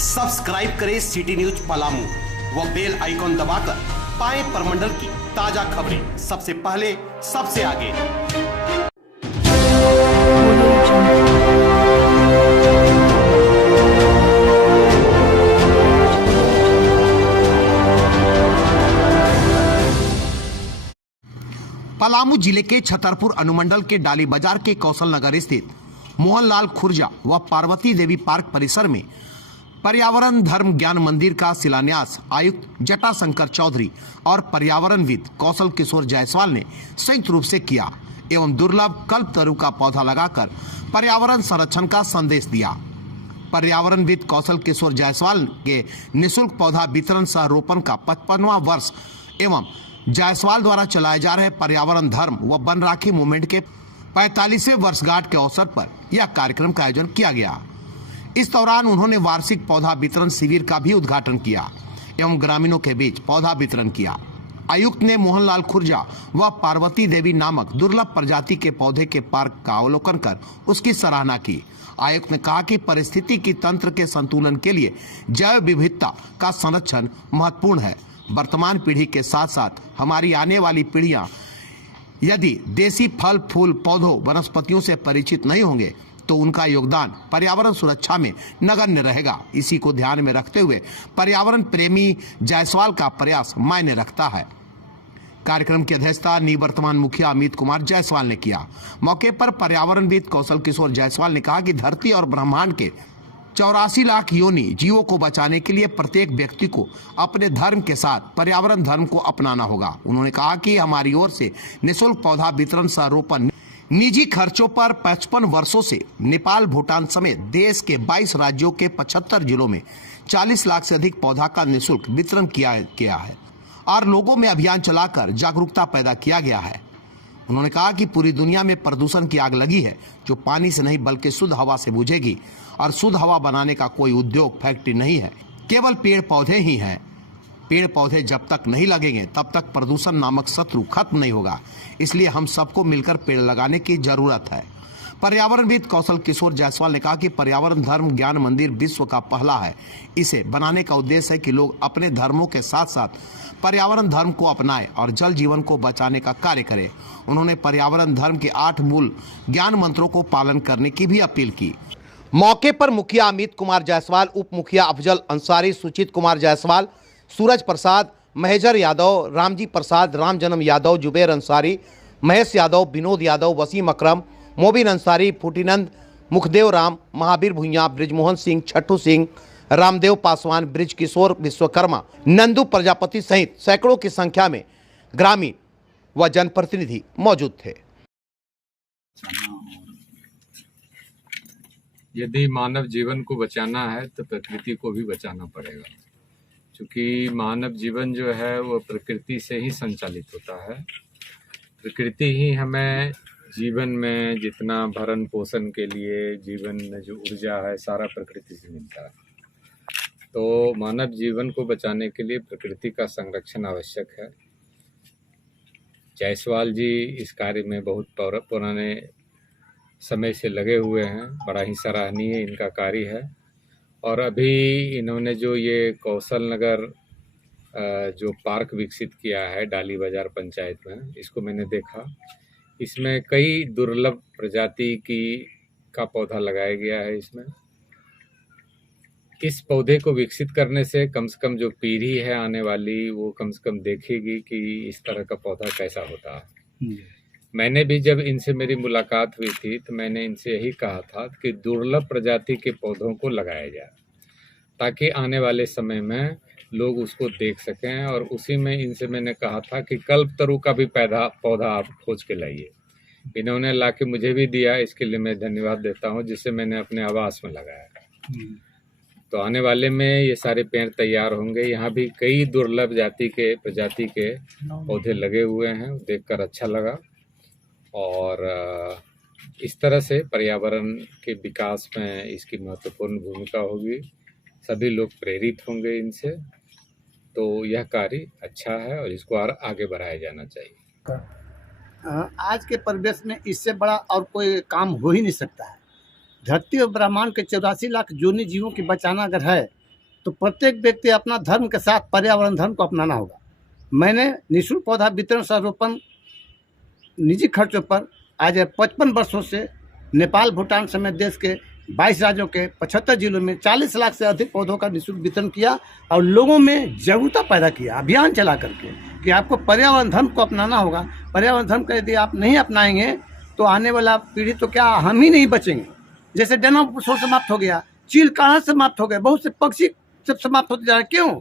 Subscribe करें city news Palamu व bell icon दबाकर पाएं परमंडल की ताजा खबरें सबसे पहले सबसे आगे। पलामू जिले के छतरपुर अनुमंडल के डाली बाजार के कौशल नगर स्थित मोहनलाल खुर्जा व पार्वती देवी पार्क परिसर में पर्यावरण धर्म ज्ञान मंदिर का शिलान्यास आयुक्त जटाशंकर चौधरी और पर्यावरणविद कौशल किशोर जायसवाल ने संयुक्त रूप से किया एवं दुर्लभ कल्पतरु का पौधा लगाकर पर्यावरण संरक्षण का संदेश दिया। पर्यावरणविद कौशल किशोर जायसवाल के निःशुल्क पौधा वितरण सह रोपण का 55वां वर्ष एवं जायसवाल द्वारा चलाए जा रहे पर्यावरण धर्म व वन राखी मूवमेंट के 45वें वर्षगांठ के अवसर पर यह कार्यक्रम का आयोजन किया गया। इस दौरान उन्होंने वार्षिक पौधा वितरण शिविर का भी उद्घाटन किया एवं ग्रामीणों के बीच पौधा वितरण किया। आयुक्त ने मोहनलाल खुर्जा व पार्वती देवी नामक दुर्लभ प्रजाति के पौधे के पार्क का अवलोकन कर उसकी सराहना की। आयुक्त ने कहा कि परिस्थितिकी तंत्र के संतुलन के लिए जैव विविधता का संरक्षण महत्वपूर्ण है। वर्तमान पीढ़ी के साथ साथ हमारी आने वाली पीढ़ियां यदि देसी फल फूल पौधों वनस्पतियों से परिचित नहीं होंगे तो उनका योगदान पर्यावरण सुरक्षा में नगण्य रहेगा। इसी को ध्यान में रखते हुए पर्यावरण प्रेमी जायसवाल का प्रयास मायने रखता है। कार्यक्रम की अध्यक्षता निवर्तमान मुखिया अमित कुमार जायसवाल ने किया। मौके पर पर्यावरणविद कौशल किशोर जायसवाल ने कहा कि धरती और ब्रह्मांड के 84 लाख योनि जीवों को बचाने के लिए प्रत्येक व्यक्ति को अपने धर्म के साथ पर्यावरण धर्म को अपनाना होगा। उन्होंने कहा कि हमारी ओर से निःशुल्क पौधा वितरण सह रोपण निजी खर्चों पर 55 वर्षों से नेपाल भूटान समेत देश के 22 राज्यों के 75 जिलों में 40 लाख से अधिक पौधा का निःशुल्क वितरण किया गया है और लोगों में अभियान चलाकर जागरूकता पैदा किया गया है। उन्होंने कहा कि पूरी दुनिया में प्रदूषण की आग लगी है जो पानी से नहीं बल्कि शुद्ध हवा से बुझेगी और शुद्ध हवा बनाने का कोई उद्योग फैक्ट्री नहीं है, केवल पेड़ पौधे ही हैं। पेड़ पौधे जब तक नहीं लगेंगे तब तक प्रदूषण नामक शत्रु खत्म नहीं होगा। इसलिए हम सबको मिलकर पेड़ लगाने की जरूरत है। पर्यावरणविद कौशल किशोर जायसवाल ने कहा कि पर्यावरण धर्म ज्ञान मंदिर विश्व का पहला है। इसे बनाने का उद्देश्य है कि लोग अपने धर्मों के साथ साथ पर्यावरण धर्म को अपनाएं और जल जीवन को बचाने का कार्य करें। उन्होंने पर्यावरण धर्म के 8 मूल ज्ञान मंत्रों को पालन करने की भी अपील की। मौके पर मुखिया अमित कुमार जायसवाल, उप मुखिया अफजल अंसारी, सुचित कुमार जायसवाल, सूरज प्रसाद, महेजर यादव, रामजी प्रसाद, राम जन्म यादव, जुबेर अंसारी, महेश यादव, विनोद यादव, वसीम अकरम, मोबिन अंसारी, फूटीनंद, मुखदेव राम, महावीर भुइयां, ब्रिजमोहन सिंह, छट्टू सिंह, रामदेव पासवान, ब्रिज किशोर विश्वकर्मा, नंदू प्रजापति सहित सैकड़ों की संख्या में ग्रामीण व जनप्रतिनिधि मौजूद थे। यदि मानव जीवन को बचाना है तो प्रकृति को भी बचाना पड़ेगा, क्योंकि मानव जीवन जो है वो प्रकृति से ही संचालित होता है। प्रकृति ही हमें जीवन में जितना भरण पोषण के लिए जीवन में जो ऊर्जा है सारा प्रकृति से मिलता है। तो मानव जीवन को बचाने के लिए प्रकृति का संरक्षण आवश्यक है। जायसवाल जी इस कार्य में बहुत पुराने समय से लगे हुए हैं, बड़ा ही सराहनीय इनका कार्य है। और अभी इन्होंने जो ये कौशल नगर जो पार्क विकसित किया है डाली बाजार पंचायत में, इसको मैंने देखा। इसमें कई दुर्लभ प्रजाति का पौधा लगाया गया है। इसमें इस पौधे को विकसित करने से कम जो पीढ़ी है आने वाली वो कम से कम देखेगी कि इस तरह का पौधा कैसा होता है। मैंने भी जब इनसे मेरी मुलाकात हुई थी तो मैंने इनसे यही कहा था कि दुर्लभ प्रजाति के पौधों को लगाया जाए ताकि आने वाले समय में लोग उसको देख सकें। और उसी में इनसे मैंने कहा था कि कल्पतरु का भी पौधा आप खोज के लाइए। इन्होंने ला के मुझे भी दिया, इसके लिए मैं धन्यवाद देता हूँ, जिससे मैंने अपने आवास में लगाया। तो आने वाले में ये सारे पेड़ तैयार होंगे। यहाँ भी कई दुर्लभ प्रजाति के पौधे लगे हुए हैं, देखकर अच्छा लगा। और इस तरह से पर्यावरण के विकास में इसकी महत्वपूर्ण भूमिका होगी। सभी लोग प्रेरित होंगे इनसे। तो यह कार्य अच्छा है और इसको और आगे बढ़ाया जाना चाहिए। आज के परिवेश में इससे बड़ा और कोई काम हो ही नहीं सकता है। धरती और ब्रह्मांड के 84 लाख जोनी जीवों की बचाना अगर है तो प्रत्येक व्यक्ति अपना धर्म के साथ पर्यावरण धर्म को अपनाना होगा। मैंने निःशुल्क पौधा वितरण सह रोपण निजी खर्चों पर आज 55 वर्षों से नेपाल, भूटान समेत देश के 22 राज्यों के 75 जिलों में 40 लाख से अधिक पौधों का निःशुल्क वितरण किया और लोगों में जागरूकता पैदा किया, अभियान चला करके कि आपको पर्यावरण धर्म को अपनाना होगा। पर्यावरण धर्म का यदि आप नहीं अपनाएंगे तो आने वाला पीढ़ी तो क्या, हम ही नहीं बचेंगे। जैसे डायनासोर समाप्त हो गया, चील काढ़ा समाप्त हो गया, बहुत से पक्षी सब समाप्त होते जा रहे हैं। क्यों?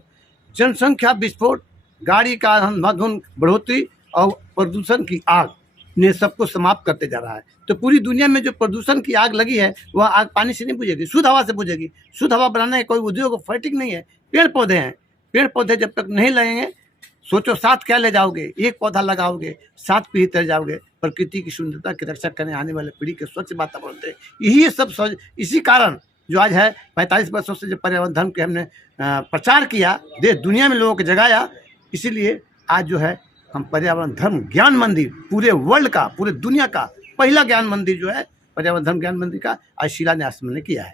जनसंख्या विस्फोट, गाड़ी का अंधाधुंध बढ़ोतरी और प्रदूषण की आग ने सबको समाप्त करते जा रहा है। तो पूरी दुनिया में जो प्रदूषण की आग लगी है वह आग पानी से नहीं बुझेगी, शुद्ध हवा से बुझेगी। शुद्ध हवा बनाने का कोई उद्योग फैक्ट्री नहीं है, पेड़ पौधे हैं। पेड़ पौधे जब तक नहीं लगेंगे, सोचो साथ क्या ले जाओगे, एक पौधा लगाओगे 7 पीढ़ी तक जाओगे। प्रकृति की सुंदरता की रक्षा करने आने वाले पीढ़ी के स्वच्छ वातावरण थे, यही सब इसी कारण जो आज है 45 वर्षों से जो पर्यावरण धर्म के हमने प्रचार किया, देश दुनिया में लोगों को जगाया, इसीलिए आज जो है हम पर्यावरण धर्म ज्ञान मंदिर पूरे वर्ल्ड का, पूरे दुनिया का पहला ज्ञान मंदिर जो है पर्यावरण धर्म ज्ञान मंदिर का आज शिलान्यास हमने किया है।